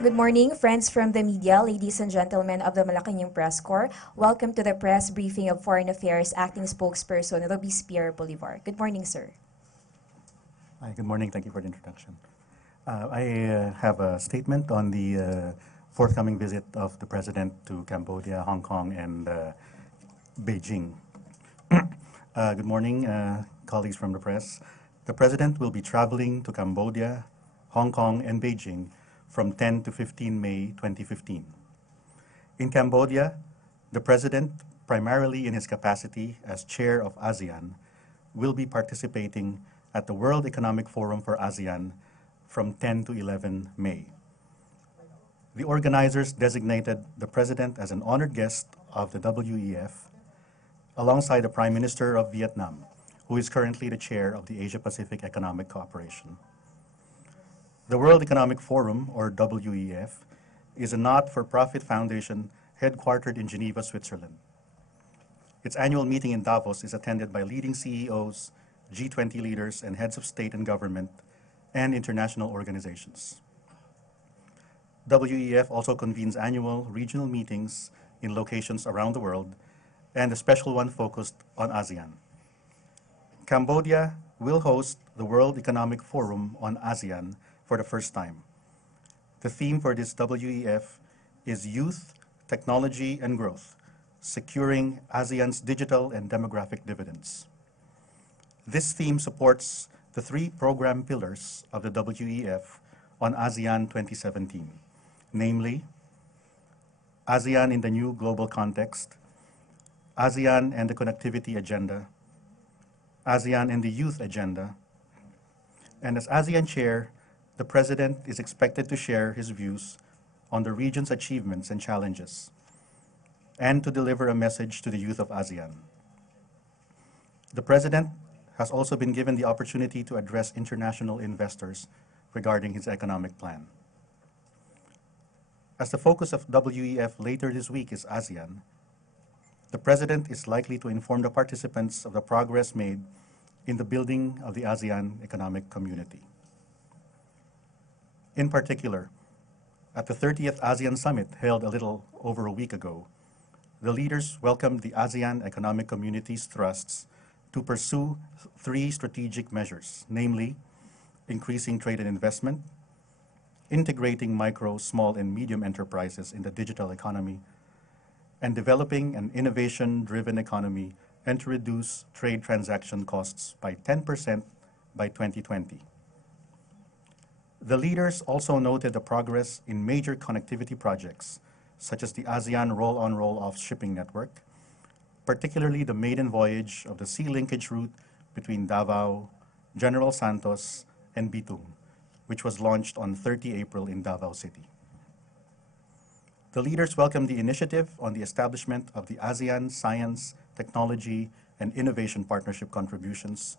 Good morning, friends from the media, ladies and gentlemen of the Malacañang Press Corps. Welcome to the press briefing of Foreign Affairs Acting Spokesperson Robespierre Bolivar. Good morning, sir. Hi, good morning. Thank you for the introduction. I have a statement on the forthcoming visit of the President to Cambodia, Hong Kong, and Beijing. Good morning, colleagues from the press. The President will be traveling to Cambodia, Hong Kong, and Beijing from 10 to 15 May 2015. In Cambodia, the President, primarily in his capacity as chair of ASEAN, will be participating at the World Economic Forum for ASEAN from 10 to 11 May. The organizers designated the President as an honored guest of the WEF, alongside the Prime Minister of Vietnam, who is currently the chair of the Asia-Pacific Economic Cooperation. The World Economic Forum, or WEF, is a not-for-profit foundation headquartered in Geneva, Switzerland. Its annual meeting in Davos is attended by leading CEOs, G20 leaders, and heads of state and government, and international organizations. WEF also convenes annual regional meetings in locations around the world, and a special one focused on ASEAN. Cambodia will host the World Economic Forum on ASEAN for the first time. The theme for this WEF is Youth, Technology, and Growth, Securing ASEAN's Digital and Demographic Dividends. This theme supports the three program pillars of the WEF on ASEAN 2017, namely ASEAN in the New Global Context, ASEAN and the Connectivity Agenda, ASEAN and the Youth Agenda, and as ASEAN Chair, the President is expected to share his views on the region's achievements and challenges, and to deliver a message to the youth of ASEAN. The President has also been given the opportunity to address international investors regarding his economic plan. As the focus of WEF later this week is ASEAN, the President is likely to inform the participants of the progress made in the building of the ASEAN economic community. In particular, at the 30th ASEAN Summit held a little over a week ago, the leaders welcomed the ASEAN Economic Community's thrusts to pursue three strategic measures, namely increasing trade and investment, integrating micro, small, and medium enterprises in the digital economy, and developing an innovation-driven economy and to reduce trade transaction costs by 10% by 2020. The leaders also noted the progress in major connectivity projects, such as the ASEAN Roll-on Roll-off shipping network, particularly the maiden voyage of the sea linkage route between Davao, General Santos, and Bitung, which was launched on 30 April in Davao City. The leaders welcomed the initiative on the establishment of the ASEAN Science, Technology, and Innovation Partnership contributions,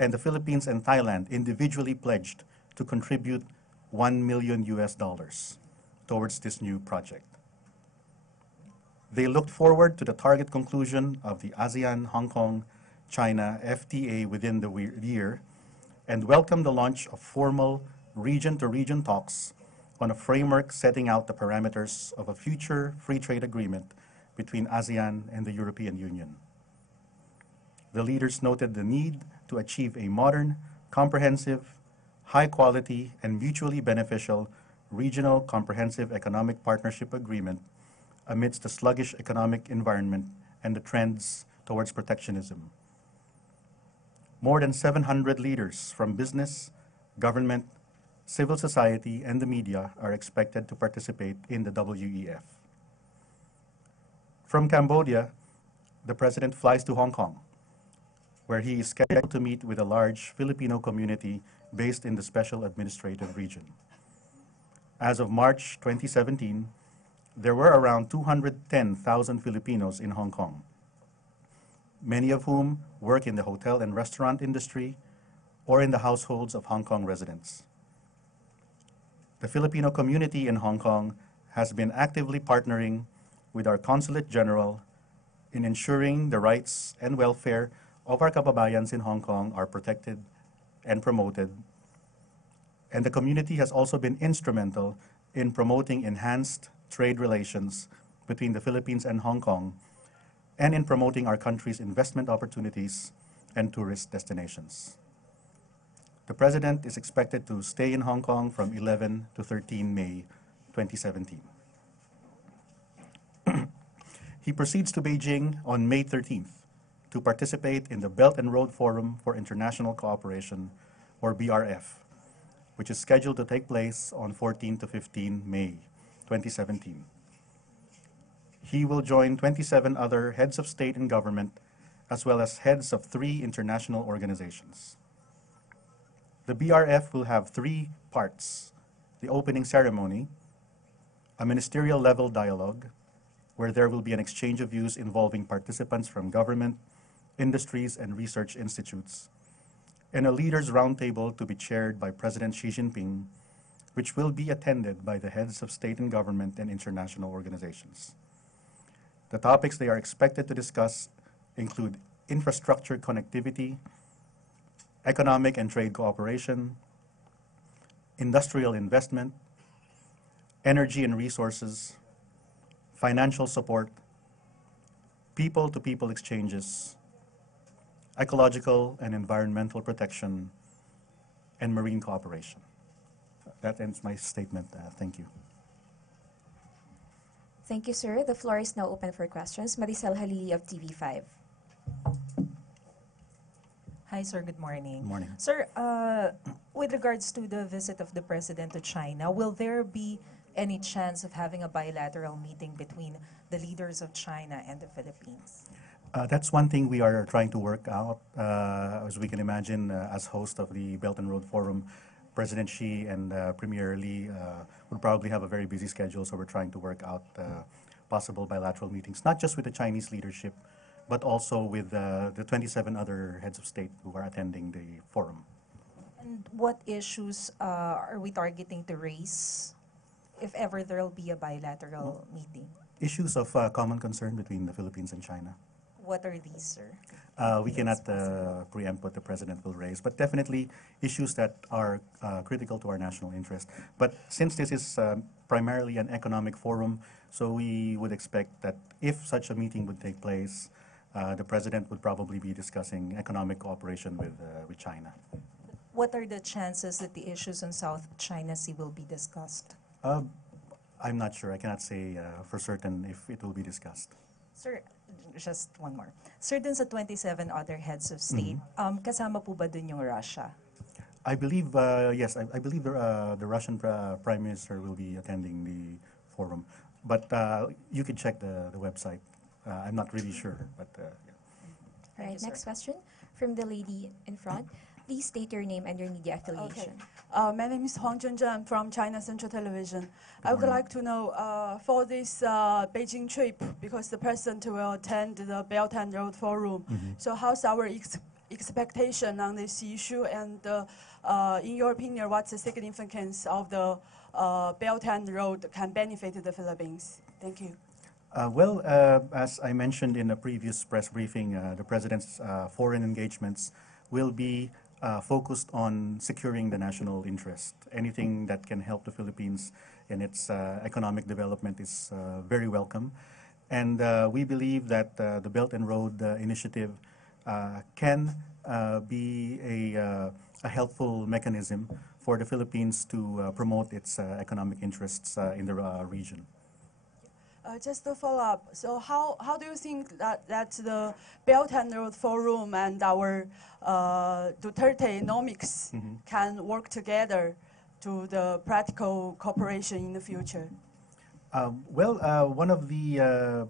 and the Philippines and Thailand individually pledged to contribute $1 million towards this new project. They looked forward to the target conclusion of the ASEAN-Hong Kong-China FTA within the year and welcomed the launch of formal region-to-region talks on a framework setting out the parameters of a future free trade agreement between ASEAN and the European Union. The leaders noted the need to achieve a modern, comprehensive, high-quality, and mutually beneficial regional comprehensive economic partnership agreement amidst the sluggish economic environment and the trends towards protectionism. More than 700 leaders from business, government, civil society, and the media are expected to participate in the WEF. From Cambodia, the President flies to Hong Kong, where he is scheduled to meet with a large Filipino community based in the Special Administrative Region. As of March 2017, there were around 210,000 Filipinos in Hong Kong, many of whom work in the hotel and restaurant industry or in the households of Hong Kong residents. The Filipino community in Hong Kong has been actively partnering with our Consulate General in ensuring the rights and welfare of our kababayans in Hong Kong are protected and promoted. And the community has also been instrumental in promoting enhanced trade relations between the Philippines and Hong Kong, and in promoting our country's investment opportunities and tourist destinations. The President is expected to stay in Hong Kong from 11 to 13 May 2017. He proceeds to Beijing on May 13th to participate in the Belt and Road Forum for International Cooperation, or BRF, which is scheduled to take place on 14 to 15 May 2017. He will join 27 other heads of state and government, as well as heads of 3 international organizations. The BRF will have 3 parts: the opening ceremony, a ministerial level dialogue, where there will be an exchange of views involving participants from government, industries, and research institutes, and a leaders' roundtable to be chaired by President Xi Jinping, which will be attended by the heads of state and government and international organizations. The topics they are expected to discuss include infrastructure connectivity, economic and trade cooperation, industrial investment, energy and resources, financial support, people-to-people exchanges, ecological and environmental protection, and marine cooperation. That ends my statement. Thank you. Thank you, sir. The floor is now open for questions. Maricel Halili of TV5. Hi, sir. Good morning. Good morning. Sir, with regards to the visit of the President to China, will there be any chance of having a bilateral meeting between the leaders of China and the Philippines? That's one thing we are trying to work out. As we can imagine, as host of the Belt and Road Forum, President Xi and Premier Li would probably have a very busy schedule, so we're trying to work out possible bilateral meetings, not just with the Chinese leadership, but also with the 27 other heads of state who are attending the forum. And what issues are we targeting to raise if ever there will be a bilateral meeting? Issues of common concern between the Philippines and China. What are these, sir? We cannot preempt what the President will raise, but definitely issues that are critical to our national interest. But since this is primarily an economic forum, so we would expect that if such a meeting would take place, the President would probably be discussing economic cooperation with China. What are the chances that the issues on South China Sea will be discussed? I'm not sure. I cannot say for certain if it will be discussed. Sir, just one more. Sir, dun sa 27 other heads of state, kasama po ba dun yung Russia? I believe, yes, I believe the Russian Prime Minister will be attending the forum. But you can check the website. I'm not really sure, but yeah. All right, you, next sir. question from the lady in front. Please state your name and your media affiliation. My name is Huang Zhenzhen. I'm from China Central Television. I would morning. like to know for this Beijing trip, because the president will attend the Belt and Road Forum. So how's our expectation on this issue? And in your opinion, what's the significance of the Belt and Road can benefit the Philippines? Thank you. Well, as I mentioned in a previous press briefing, the President's foreign engagements will be focused on securing the national interest. Anything that can help the Philippines in its economic development is very welcome. And we believe that the Belt and Road Initiative can be a helpful mechanism for the Philippines to promote its economic interests in the region. Just to follow up, so how do you think that the Belt and Road Forum and our Duterte-nomics can work together to the practical cooperation in the future? Well, one of the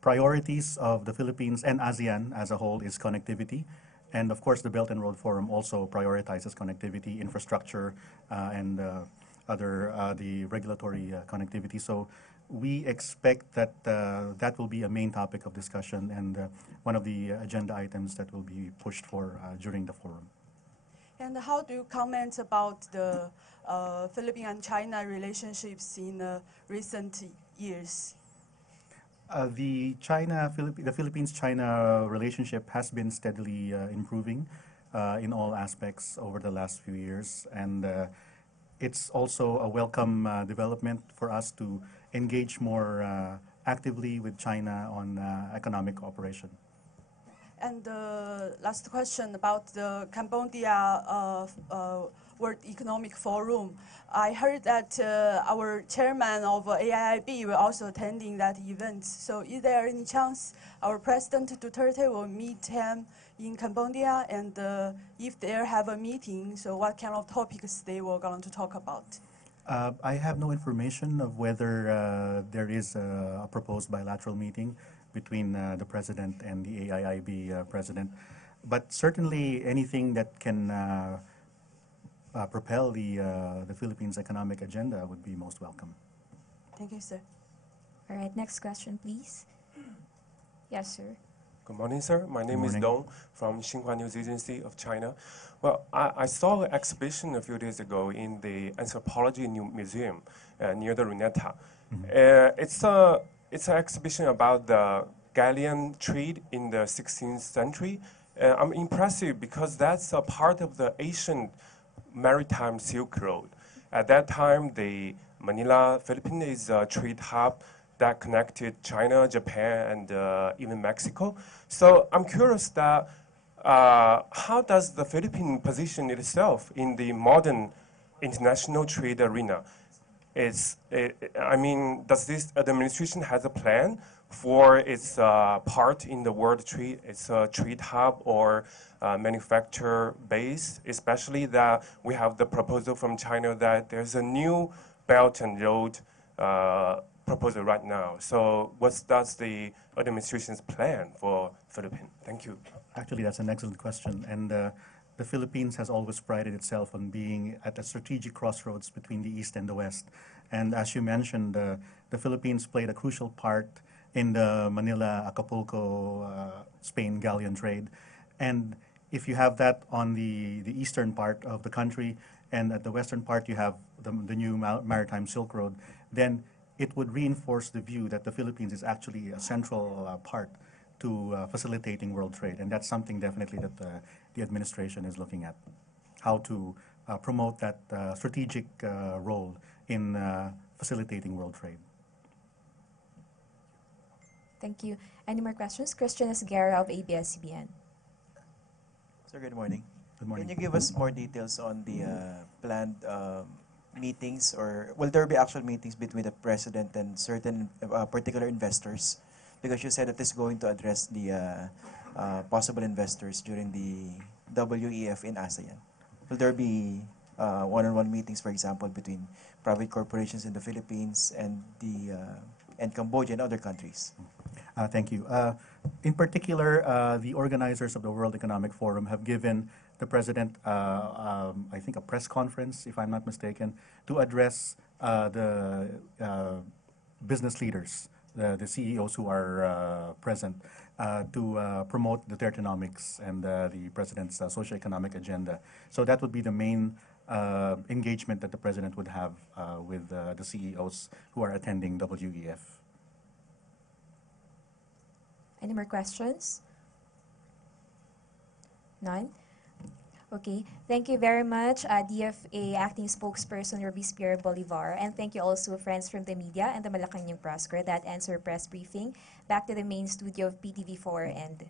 priorities of the Philippines and ASEAN as a whole is connectivity. And of course, the Belt and Road Forum also prioritizes connectivity, infrastructure, and the regulatory connectivity. So we expect that that will be a main topic of discussion and one of the agenda items that will be pushed for during the forum. And how do you comment about the Philippine and China relationships in recent years? The Philippines-China relationship has been steadily improving in all aspects over the last few years, and it's also a welcome development for us to engage more actively with China on economic cooperation. And last question about the Cambodia World Economic Forum. I heard that our chairman of AIIB will also attending that event. So is there any chance our President Duterte will meet him in Cambodia? And if they have a meeting, so what kind of topics they were going to talk about? I have no information of whether there is a proposed bilateral meeting between the President and the AIIB President. But certainly anything that can propel the Philippines' economic agenda would be most welcome. Thank you, sir. All right, next question, please. Yes, sir. Good morning, sir. My name is morning. Dong from Xinhua News Agency of China. Well, I saw an exhibition a few days ago in the Anthropology Museum near the Luneta. It's an exhibition about the galleon trade in the 16th century. I'm impressed because that's a part of the ancient maritime Silk Road. At that time, the Manila, Philippines is a trade hub that connected China, Japan, and even Mexico. So I'm curious that how does the Philippines position itself in the modern international trade arena? I mean, does this administration has a plan for its part in the world trade? It's a trade hub or manufacturer base, especially that we have the proposal from China that there's a new Belt and Road proposal right now. So does the administration's plan for Philippines? Thank you. Actually, that's an excellent question. And the Philippines has always prided itself on being at a strategic crossroads between the East and the West. And as you mentioned, the Philippines played a crucial part in the Manila-Acapulco, Spain galleon trade. And if you have that on the eastern part of the country, and at the western part you have the new maritime Silk Road, then it would reinforce the view that the Philippines is actually a central part to facilitating world trade. And that's something definitely that the administration is looking at, how to promote that strategic role in facilitating world trade. Thank you. Any more questions? Christian Esguerra of ABS-CBN. Sir, good morning. Good morning. Can you give us more details on the planned meetings, or will there be actual meetings between the President and certain particular investors? Because you said that it's going to address the possible investors during the WEF in ASEAN. Will there be one-on-one meetings, for example, between private corporations in the Philippines and Cambodia and other countries? Thank you. In particular, the organizers of the World Economic Forum have given the President, I think, a press conference, if I'm not mistaken, to address the business leaders, the CEOs who are present, to promote the Tertonomics and the President's socio-economic agenda. So that would be the main engagement that the President would have with the CEOs who are attending WEF. Any more questions? None? Okay. Thank you very much, DFA Acting Spokesperson Robespierre Bolivar. And thank you also, friends from the media and the Malacañang Press Corps. That ends our press briefing. Back to the main studio of PTV4 and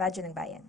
Radyo ng Bayan.